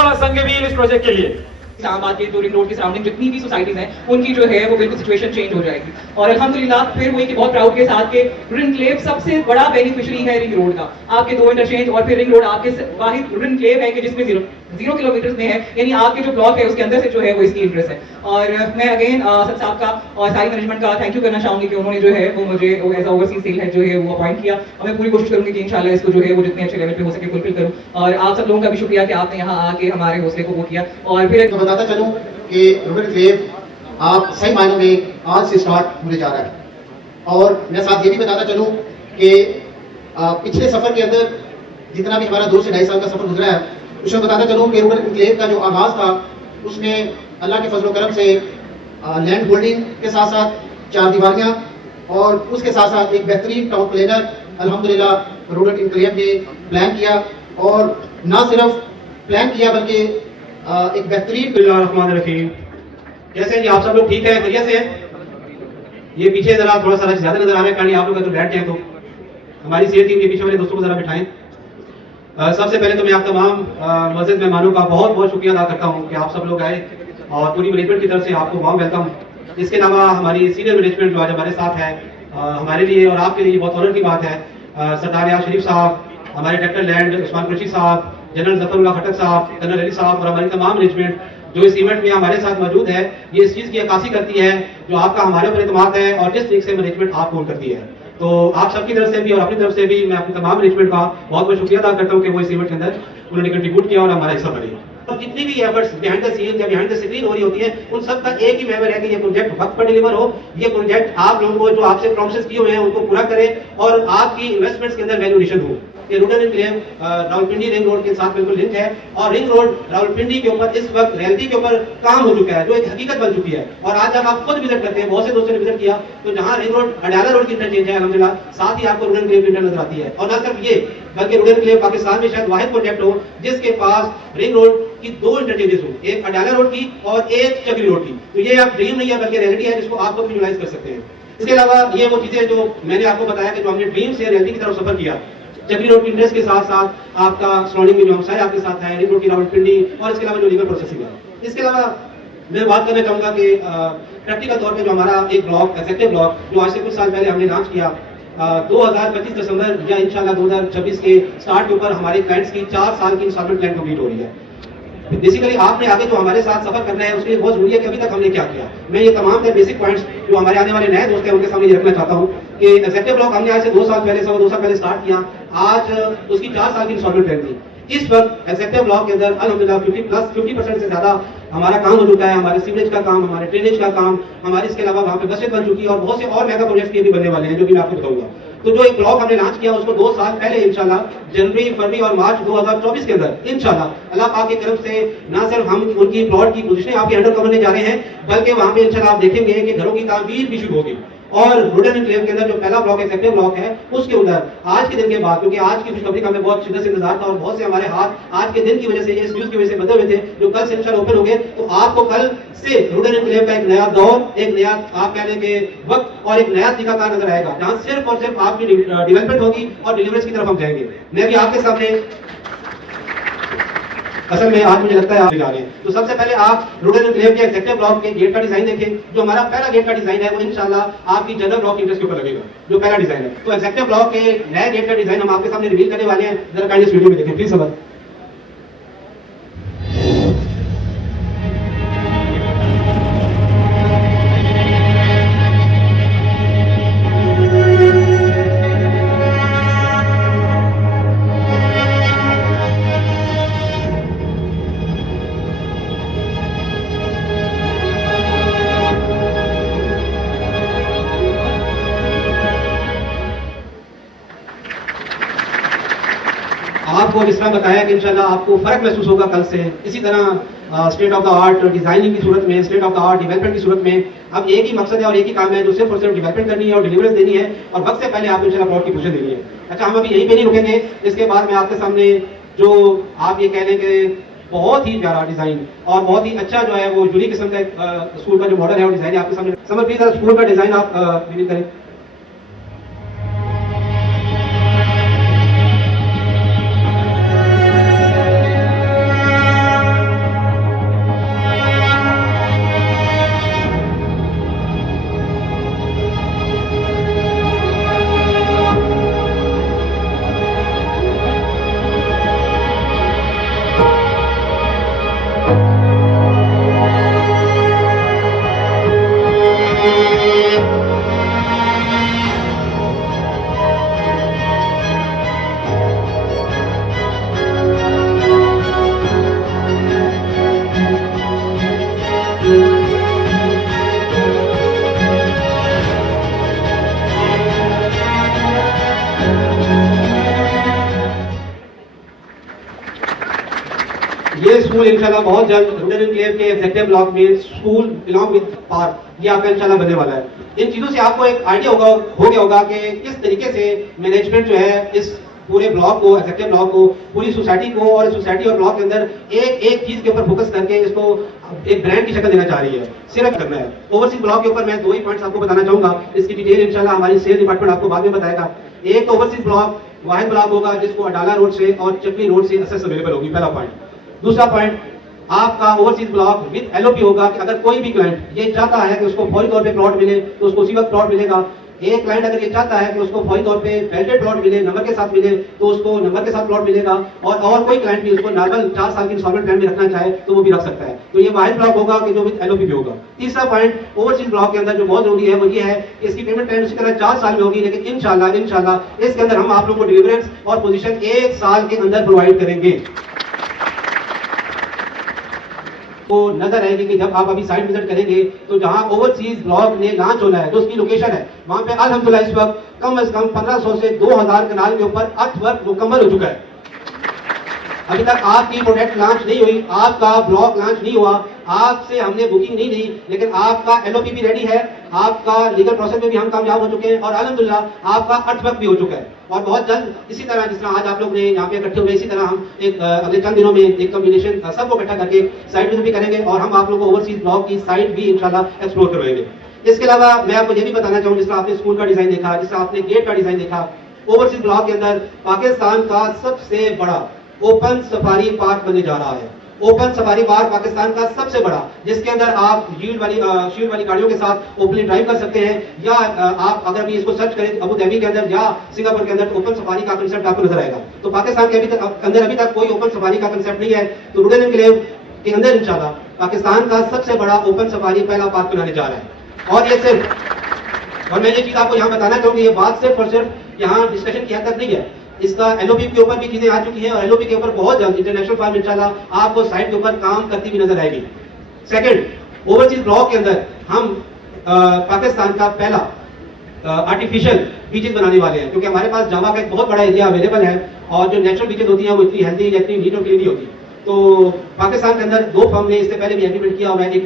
बड़ा संघवीर इस प्रोजेक्ट के लिए। इस्लामाबाद के जो रिंग रोड की सराउंडिंग जितनी भी सोसाइटीज हैं उनकी जो है वो बिल्कुल सिचुएशन चेंज हो जाएगी। और अल्हम्दुलिल्लाह फिर हुई कि बहुत प्राउड के साथ के रिंगक्लेव सबसे बड़ा बेनिफिशियरी है रिंग रोड का। आपके 2 इंटरचेंज और फिर रिंग रोड आपके वाहिद रिंगक्लेव है कि जिसमें 0 किलोमीटर में है, यानी आपके जो ब्लॉक है उसके अंदर से जो है वो इसकी इंटरेस्ट है। और मैं अगेन सत साहब का और सारी मैनेजमेंट का थैंक यू करना चाहूंगी कि उन्होंने जो है वो मुझे एज ओवरसीज सेल हेड जो है वो अपॉइंट किया। और मैं पूरी कोशिश करूंगी कि इंशाल्लाह इसको जो है वो जितने अच्छे लेवल पे हो सके फुलफिल करूं। और आप सब लोगों का भी शुक्रिया कि आपने यहाँ आके हमारे हौसले को वो किया। और फिर बताता चलूं कि रिंगक्लेव आप सही मायनों में आज से स्टार्ट होने जा रहा है। और मैं साथ ये भी बताता चलूं कि पिछले सफर के अंदर जितना भी हमारा 2 से 2.5 साल का सफर गुजरा है उसमें बताता चलूं कि रिंगक्लेव का जो आगाज था उसमें अल्लाह के फजल करम से लैंड होल्डिंग के साथ साथ 4 दीवारियां और उसके साथ साथ एक बेहतरीन टाउन प्लानर अल्हम्दुलिल्लाह रूरल इंक्लेव ने प्लान किया। और ना सिर्फ प्लान किया बल्कि एक बेहतरीन बिस्मिल्लाहिर्रहमानिर्रहीम। कैसे जी आप सब लोग ठीक है, खैरियत से हैं? ये पीछे जरा थोड़ा सा ज्यादा नजर आ रहा है, कारण आप लोग अगर बैठ जाए तो हमारी सेहत टीम के पीछे वाले दोस्तों को जरा बिठाएं। सबसे पहले तो मैं आप तमाम मज़ीद मेहमानों का बहुत बहुत शुक्रिया अदा करता हूँ कि आप सब लोग आए और पूरी मैनेजमेंट की तरफ से आपको वार्म वेलकम। इसके अलावा हमारी सीनियर मैनेजमेंट जो आज हमारे साथ है, हमारे लिए और आपके लिए बहुत ऑनर की बात है। सरदार रियाज शरीफ साहब, हमारे डायरेक्टर लैंड उस्मान कुरैशी साहब, जनरल जफरुल्लाह खटक साहब, कर्नल अली साहब और हमारी तमाम मैनेजमेंट जो इस इवेंट में हमारे साथ मौजूद है, ये इस चीज़ की अक्कासी करती है जो आपका हमारे ऊपर एतमाद है और जिस तरीके से मैनेजमेंट आपको होल्ड करती है। तो आप सबकी तरफ से भी और अपनी तरफ से भी मैं अपनी तमाम मैनेजमेंट का बहुत बहुत शुक्रिया अदा करता हूँ कि वो इस इवेंट के अंदर उन्होंने कंट्रीब्यूट किया और हमारा हिस्सा बने। और जितनी भी एफर्ट्स बिहाइंड द सीन या बिहाइंड द स्क्रीन हो रही होती है उन सब का एक ही महवर है कि ये प्रोजेक्ट वक्त पर डिलीवर हो, ये प्रोजेक्ट आप लोगों को जो आपसे प्रॉमिसेस किए हुए हैं उनको पूरा करें और आपकी इन्वेस्टमेंट्स के अंदर वैल्यूएशन हो। ये rural enclave Rawalpindi ring road के साथ बिल्कुल लिंक है और रिंग रोड रावलपिंडी के ऊपर इस वक्त रियलिटी के ऊपर काम हो चुका है, जो एक हकीकत बन चुकी है। और आज जब आप खुद विजिट करते हैं, बहुत से दोस्तों ने विजिट किया, तो जहां रिंग रोड अडाला रोड की इंटरचेंज है अल्हम्दुलिल्लाह, साथ ही आपको रूरल इंक्लेव की नजर आती है। और न सिर्फ ये बल्कि रूरल इंक्लेव पाकिस्तान में शायद वाहिद प्रोजेक्ट हो जिसके पास रिंग रोड की 2 इंटरचेंजेस हो, एक अडाला रोड की और एक चक्री रोड की। तो ये आप ड्रीम नहीं है बल्कि रियलिटी है जिसको आप लोग विजुअलाइज कर सकते हैं। इसके अलावा ये वो चीजें जो मैंने आपको बताया कि जो हमने ड्रीम से रियलिटी की तरफ सफर किया, चक्री रोड की इंटरेस्ट के साथ साथ आपका सराउंडिंग में जो हमसाए आपके साथ है, रिंग रोड की रावलपिंडी और इसके अलावा जो लीगल प्रोसेसिंग है। इसके अलावा मैं बात करना चाहूंगा कि प्रैक्टिकल तौर पे जो हमारा एक ब्लॉक एग्जेक्टिव ब्लॉक जो आज से कुछ साल पहले हमने लॉन्च किया 2025 दिसंबर या इंशाल्लाह 2026 के स्टार्ट के ऊपर हमारे क्लाइंट्स की 4 साल की इंस्टॉलमेंट प्लान कंप्लीट हो रही है। बेसिकली आपने आगे जो हमारे साथ सफर करना है उसके लिए बहुत जरूरी है कि अभी तक हमने क्या किया। मैं ये तमाम बेसिक पॉइंट्स जो हमारे आने वाले नए दोस्त हैं उनके सामने ये रखना चाहता हूँ कि एग्जेक्टिव ब्लॉक हमने आज से 2 साल पहले 2 साल पहले स्टार्ट किया, आज उसकी 4 साल की इंस्टॉलमेंट प्लान थी। इस वक्त एग्जेक्टिव ब्लॉक के अंदर अल्हम्दुलिल्लाह 50% से ज्यादा हमारा काम हो चुका है। हमारे सीवरेज का काम, हमारे ड्रेनेज का काम, हमारे इसके अलावा वहाँ पे बसें बन चुकी है और बहुत से और मेगा प्रोजेक्ट भी बनने वाले हैं जो कि मैं आपको बताऊंगा। तो जो एक ब्लॉक हमने लॉन्च किया उसको 2 साल पहले इंशाल्लाह जनवरी, फरवरी और मार्च 2024 के अंदर इंशाल्लाह अल्लाह पाक की तरफ से ना सिर्फ हम उनकी प्लॉट की पोजीशनें आपके अंडर करने जा रहे हैं बल्कि वहाँ पे इंशाल्लाह आप देखेंगे कि घरों की तामीर भी शुरू होगी। और रूरल इंक्लेव के अंदर जो पहला ब्लॉक एग्जेक्टिव ब्लॉक है उसके अंदर आज के दिन के बाद, क्योंकि आज की खुशखबरी का हमें बहुत शिद्दत से इंतजार था और बहुत से हमारे हाथ आज के दिन की वजह से इस न्यूज की वजह से बंधे हुए थे, जो कल से इंशाल्लाह ओपन हो गए। तो आपको कल से रूरल इंक्लेव का एक नया दौर, एक नया आप कहने के वक्त और एक नया तरीकाकार नजर आएगा जहां सिर्फ और सिर्फ आपकी डेवलपमेंट होगी और डिलीवरेज की तरफ हम जाएंगे। मैं भी आपके सामने असल में आज मुझे लगता है आप जा रहे हैं। तो सबसे पहले आप रूरल इंक्लेव के एग्जेक्टिव ब्लॉक के गेट का डिजाइन देखें। जो हमारा पहला गेट का डिजाइन है वो इंशाल्लाह आपकी जनरल ब्लॉक की इंटरेस्ट के ऊपर लगेगा, जो पहला डिजाइन है। तो एग्जेक्टिव ब्लॉक के नए गेट का डिजाइन हम आपके सामने रिवील करने वाले हैं, जरा काइंडली इस वीडियो में देखें प्लीज। सब आपको जिस तरह बताया कि इंशाल्लाह आपको फर्क महसूस होगा कल से। इसी तरह state of the art designing की सूरत में, state of the art development की सूरत में अब एक ही मकसद है और एक ही काम है जो सिर्फ और सिर्फ डेवलपमेंट करनी है और डिलीवरेज देनी है और वक्त से पहले आपको इंशाल्लाह प्लॉट की पोजीशन देनी है। अच्छा, हम अभी यहीं पे नहीं रुकेंगे, इसके बाद मैं आपके सामने जो आप ये कह लें कि बहुत ही प्यारा डिजाइन और बहुत ही अच्छा जो है वो यूनिक किस्म का स्कूल का जो मॉडल है और डिजाइन है आपके सामने। समझ प्लीज स्कूल का डिजाइन आप रिवील करें। स्कूल इंशाल्लाह बहुत जल्द रूरल एनक्लेव के एग्जीक्यूटिव ब्लॉक में स्कूल बिलोंग विद पार्क, ये आपका इंशाल्लाह बनने वाला है। इन चीज़ों से आपको एक आइडिया हो गया होगा कि किस तरीके से मैनेजमेंट जो है इस पूरे ब्लॉक को, एग्जीक्यूटिव ब्लॉक को, पूरी सोसाइटी को और सोसाइटी और ब्लॉक के अंदर एक एक चीज के ऊपर फोकस करके इसको एक ब्रांड की शक्ल देना चाह रही है। सिर्फ करना है। ओवरसीज ब्लॉक के ऊपर मैं 2 ही पॉइंट्स आपको बताना चाहूंगा, इसकी डिटेल इंशाल्लाह हमारी सेल डिपार्टमेंट आपको बाद में बताएगा। एक तो ओवरसीज ब्लॉक वाहिद ब्लॉक होगा जिसको अडाला रोड से और चकनी रोड से एक्सेस अवेलेबल होगी, पहला पॉइंट। दूसरा पॉइंट, आपका ओवरसीज ब्लॉक विद एलओपी होगा कि अगर कोई भी क्लाइंट ये चाहता है कि उसको फौरी तौर पे प्लॉट मिले तो उसको उसी वक्त प्लॉट मिलेगा। एक क्लाइंट अगर ये चाहता है कि उसको फौरी तौर पे वेल्डेड प्लॉट मिले, नंबर के साथ मिले, तो उसको नंबर के साथ प्लॉट मिलेगा। और कोई क्लाइंट भी उसको नॉर्मल 4 साल की इंस्टॉलमेंट प्लान में रखना चाहे तो वो भी रख सकता है। तो ये वाहिद ब्लॉक होगा कि जो विद एलओपी भी होगा। तीसरा पॉइंट, ओवरसीज ब्लॉक के अंदर जो बहुत जरूरी है वो ये है कि इसकी पेमेंट टाइम उसी तरह 4 साल में होगी, लेकिन इंशाल्लाह इसके अंदर हम आप लोगों को डिलीवरेंस और पोजीशन 1 साल के अंदर प्रोवाइड करेंगे। तो नजर आएगी कि जब आप अभी साइट विजिट करेंगे तो जहां ओवरसीज ब्लॉक ने लॉन्च होना है, जो उसकी लोकेशन है, वहां पे अल्हम्दुलिल्लाह इस वक्त कम से कम 1500 से 2000 कनाल के ऊपर अर्थ वर्क मुकम्मल हो चुका है। अभी तक आपकी प्रोडक्ट लॉन्च नहीं हुई, आपका ब्लॉक लॉन्च नहीं हुआ, आपसे हमने बुकिंग नहीं ली, लेकिन आपका एलओपी भी रेडी है, आपका लीगल प्रोसेस में भी हम कामयाब हो चुके हैं और अल्हम्दुलिल्लाह आपका अर्थ वर्क भी हो चुका है। और बहुत जल्द इसी तरह जिस तरह आज आप लोग ने यहाँ पे इकट्ठे हुए, इसी तरह हम एक अगले चंद दिनों में एक कॉम्बिनेशन सबको इकट्ठा करके साइट विजिट भी करेंगे और हम आप लोगों को ओवरसीज ब्लॉक की साइट भी इंशाल्लाह एक्सप्लोर करवाएंगे। इसके अलावा मैं आपको ये भी बताना चाहूँ, जिस तरह आपने स्कूल का डिजाइन देखा, जिस तरह आपने गेट का डिजाइन देखा, ओवरसीज ब्लॉक के अंदर पाकिस्तान का सबसे बड़ा ओपन सफारी पार्क बनने जा रहा है। ओपन सफारी पार्क पाकिस्तान का सबसे बड़ा, जिसके अंदर आप शील्ड वाली गाड़ियों के साथ ओपनली ड्राइव कर सकते हैं, या आप अगर भी इसको सर्च करें अबू धाबी के अंदर या सिंगापुर के अंदर ओपन सफारी का कंसेप्ट आपको नजर आएगा। तो पाकिस्तान के अंदर अभी तक कोई ओपन सफारी का कंसेप्ट नहीं है, तो रूरल एनक्लेव के अंदर इंशाल्लाह पाकिस्तान का सबसे बड़ा ओपन सफारी पहला पार्क बनाने जा रहा है। और ये सिर्फ, और मैं ये चीज आपको यहाँ बताना चाहूंगी, ये बात सिर्फ और सिर्फ यहाँ डिस्कशन की हद तक नहीं है, इसका एलओपी के ऊपर भी चीजें आ चुकी हैं और एलओपी के ऊपर बहुत जल्द इंटरनेशनल फार्म इंशाल्लाह आपको साइट के ऊपर काम करती हुई नजर आएगी। सेकंड, ओवरसीज ब्लॉक के अंदर हम पाकिस्तान का पहला आर्टिफिशियल बीचेस बनाने वाले हैं, क्योंकि हमारे पास जावा का एक बहुत बड़ा एरिया अवेलेबल है और जो नेचुरल बीचेस होती हैं वो इतनी हेल्दी या इतनी नीट और क्लीन नहीं होती। तो पाकिस्तान के अंदर 2 फर्म ने इससे पहले भी एग्रीमेंट किया हुआ है, एक